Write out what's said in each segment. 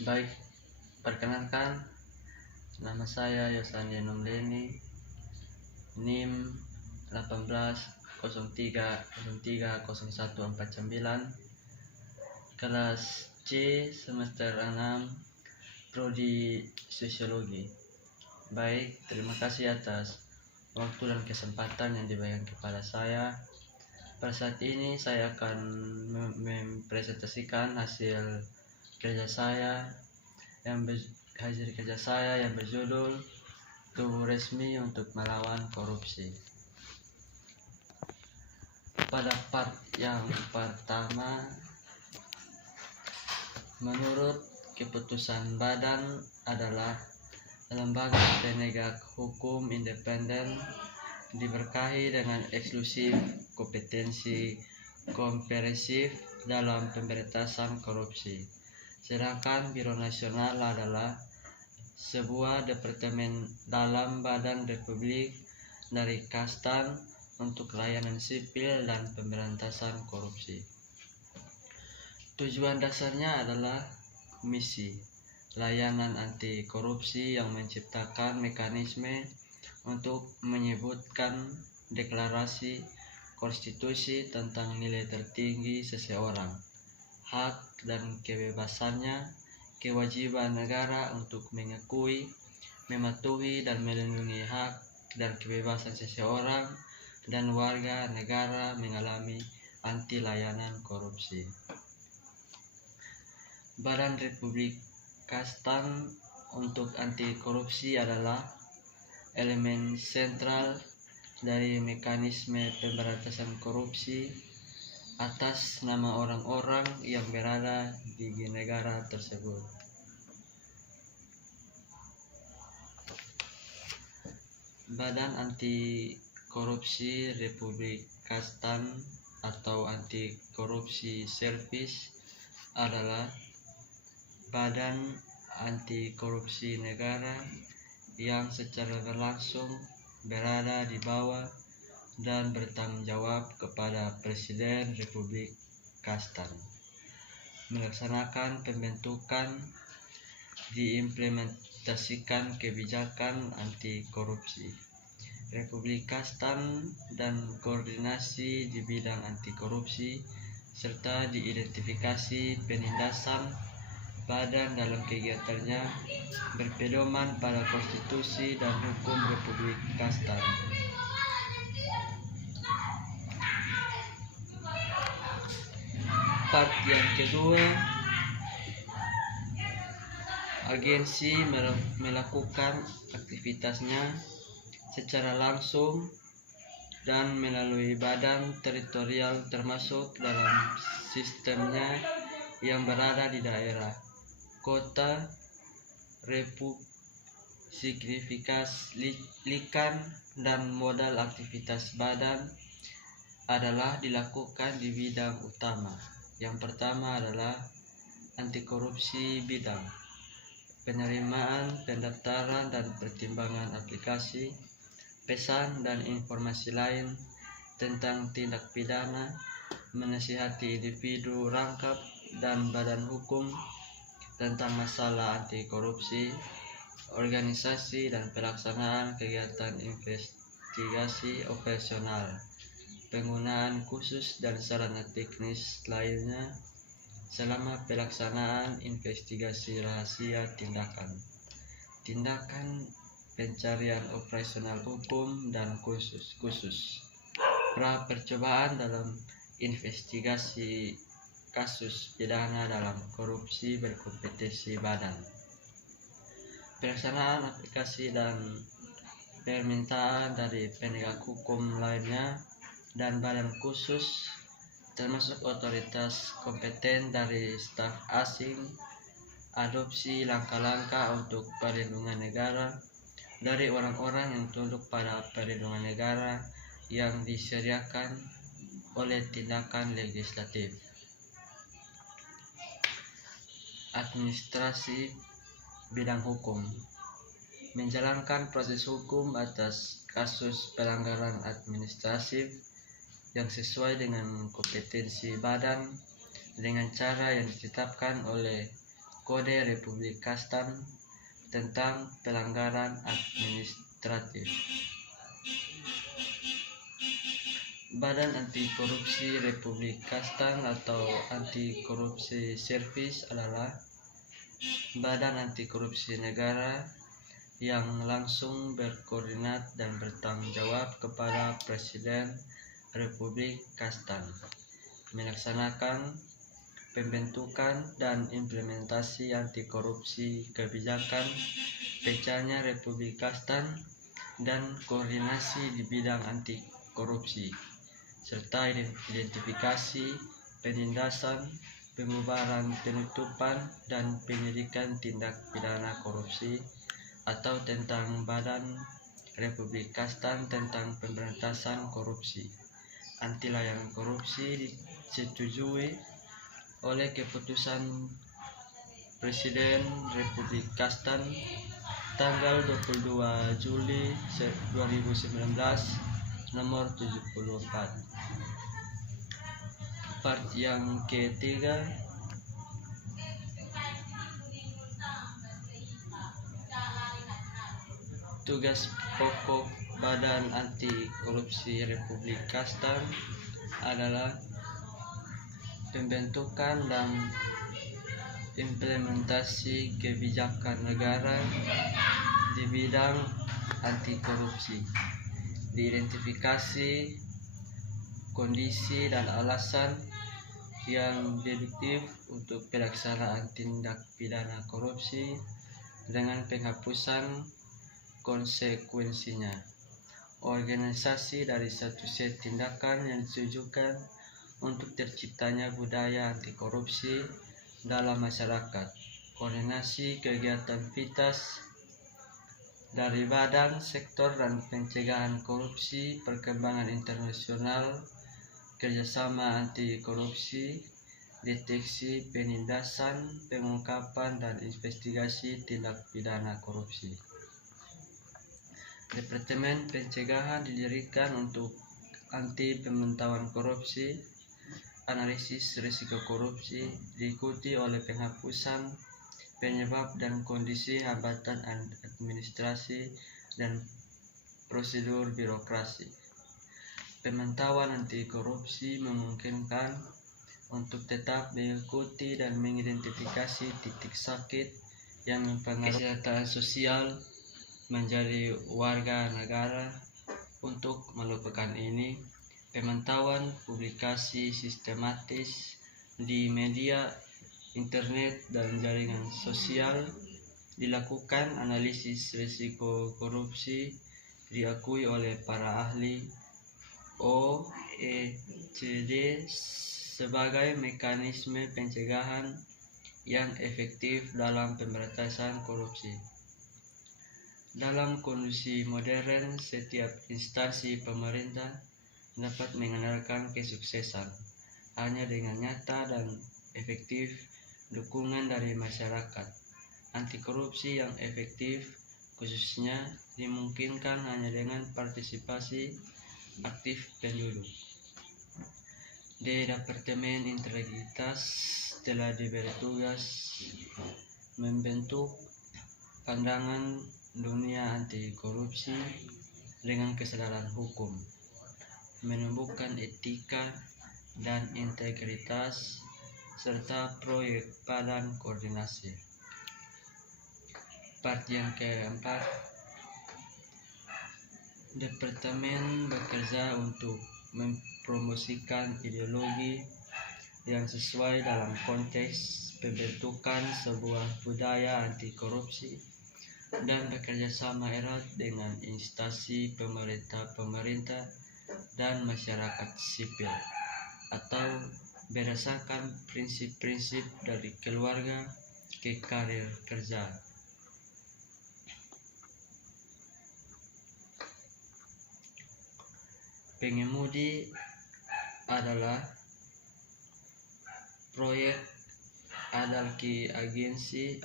Baik, perkenalkan, nama saya Yosani Nomleni, NIM 1803030149, kelas C semester 6, prodi Sosiologi. Baik, terima kasih atas waktu dan kesempatan yang diberikan kepada saya. Pada saat ini saya akan mempresentasikan hasil kerja saya yang berjudul Tubuh Resmi untuk Melawan Korupsi. Pada part yang pertama, menurut keputusan badan adalah lembaga penegak hukum independen diberkahi dengan eksklusif kompetensi komprehensif dalam pemberantasan korupsi. Sedangkan Biro Nasional adalah sebuah departemen dalam Badan Republik dari Kastan untuk layanan sipil dan pemberantasan korupsi. Tujuan dasarnya adalah misi layanan anti korupsi yang menciptakan mekanisme untuk menyebutkan deklarasi konstitusi tentang nilai tertinggi seseorang, hak dan kebebasannya, kewajiban negara untuk mengakui, mematuhi dan melindungi hak dan kebebasan seseorang dan warga negara mengalami anti layanan korupsi. Badan Republik Kastan untuk anti korupsi adalah elemen sentral dari mekanisme pemberantasan korupsi atas nama orang-orang yang berada di negara tersebut. Badan Anti Korupsi Republik Kastan atau Anti Korupsi Service adalah badan anti korupsi negara yang secara berlangsung berada di bawah dan bertanggung jawab kepada Presiden Republik Kastan, melaksanakan pembentukan, diimplementasikan kebijakan anti korupsi Republik Kastan dan koordinasi di bidang anti korupsi serta diidentifikasi penindasan badan dalam kegiatannya berpedoman pada konstitusi dan hukum Republik Kastan. Part yang kedua, agensi melakukan aktivitasnya secara langsung dan melalui badan teritorial termasuk dalam sistemnya yang berada di daerah, kota, signifikan dan modal aktivitas badan adalah dilakukan di bidang utama. Yang pertama adalah anti korupsi bidang penerimaan, pendaftaran dan pertimbangan aplikasi, pesan dan informasi lain tentang tindak pidana, menasihati individu rangkap dan badan hukum tentang masalah anti korupsi, organisasi dan pelaksanaan kegiatan investigasi operasional, penggunaan khusus dan sarana teknis lainnya selama pelaksanaan investigasi rahasia tindakan pencarian operasional hukum dan khusus pra percobaan dalam investigasi kasus pidana dalam korupsi berkompetensi badan, pelaksanaan aplikasi dan permintaan dari penegak hukum lainnya dan badan khusus termasuk otoritas kompeten dari staf asing, adopsi langkah-langkah untuk perlindungan negara dari orang-orang yang tunduk pada perlindungan negara yang disediakan oleh tindakan legislatif. Administrasi bidang hukum menjalankan proses hukum atas kasus pelanggaran administratif yang sesuai dengan kompetensi badan dengan cara yang ditetapkan oleh Kode Republik Kastan tentang pelanggaran administratif. Badan Anti Korupsi Republik Kastan atau Anti Korupsi Service adalah badan anti korupsi negara yang langsung berkoordinat dan bertanggung jawab kepada Presiden Republik Kastan, melaksanakan pembentukan dan implementasi anti korupsi kebijakan pecahnya Republik Kastan dan koordinasi di bidang anti korupsi, serta identifikasi, penindasan, pembubaran, penutupan, dan penyidikan tindak pidana korupsi atau tentang Badan Republik Kastan tentang pemberantasan korupsi. Anti layanan korupsi disetujui oleh keputusan Presiden Republik Kastan tanggal 22 Juli 2019 nomor 74. Part yang ketiga, tugas pokok Badan Anti Korupsi Republik Kastan adalah pembentukan dan implementasi kebijakan negara di bidang anti korupsi, diidentifikasi kondisi dan alasan yang deduktif untuk pelaksanaan tindak pidana korupsi dengan penghapusan konsekuensinya. Organisasi dari satu set tindakan yang ditujukan untuk terciptanya budaya anti korupsi dalam masyarakat. Koordinasi kegiatan vitas dari badan, sektor, dan pencegahan korupsi, perkembangan internasional, kerjasama anti korupsi, deteksi, penindasan, pengungkapan, dan investigasi tindak pidana korupsi. Departemen Pencegahan didirikan untuk anti pemantauan korupsi, analisis risiko korupsi, diikuti oleh penghapusan penyebab dan kondisi hambatan administrasi dan prosedur birokrasi. Pemantauan anti korupsi memungkinkan untuk tetap mengikuti dan mengidentifikasi titik sakit yang mempengaruhi kesehatan sosial menjadi warga negara. Untuk melakukan ini, pemantauan publikasi sistematis di media, internet, dan jaringan sosial dilakukan. Analisis risiko korupsi diakui oleh para ahli OECD sebagai mekanisme pencegahan yang efektif dalam pemberantasan korupsi. Dalam kondisi modern, setiap instansi pemerintah dapat mengandalkan kesuksesan hanya dengan nyata dan efektif dukungan dari masyarakat. Anti korupsi yang efektif khususnya dimungkinkan hanya dengan partisipasi aktif penduduk. Di Departemen Integritas telah diberi tugas membentuk pandangan dunia anti korupsi dengan kesadaran hukum, menumbuhkan etika dan integritas, serta proyek badan koordinasi. Part yang keempat, Departemen bekerja untuk mempromosikan ideologi yang sesuai dalam konteks pembentukan sebuah budaya anti korupsi dan bekerja sama erat dengan instansi pemerintah dan masyarakat sipil, atau berdasarkan prinsip-prinsip dari keluarga ke karir kerja. Pengemudi adalah proyek adalki agensi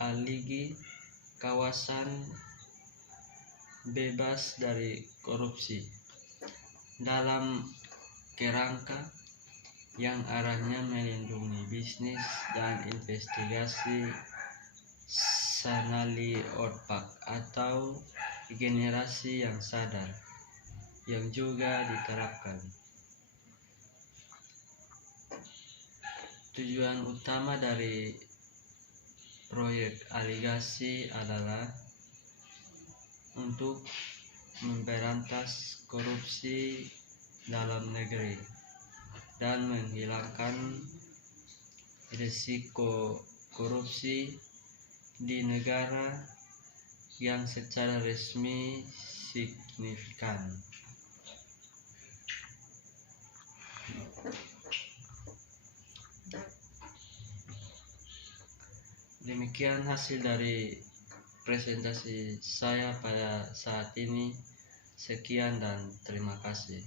aligi kawasan bebas dari korupsi dalam kerangka yang arahnya melindungi bisnis dan investigasi Sanali Orpak atau generasi yang sadar yang juga diterapkan. Tujuan utama dari proyek aligasi adalah untuk memberantas korupsi dalam negeri dan menghilangkan risiko korupsi di negara yang secara resmi signifikan. Demikian hasil dari presentasi saya pada saat ini. Sekian dan terima kasih.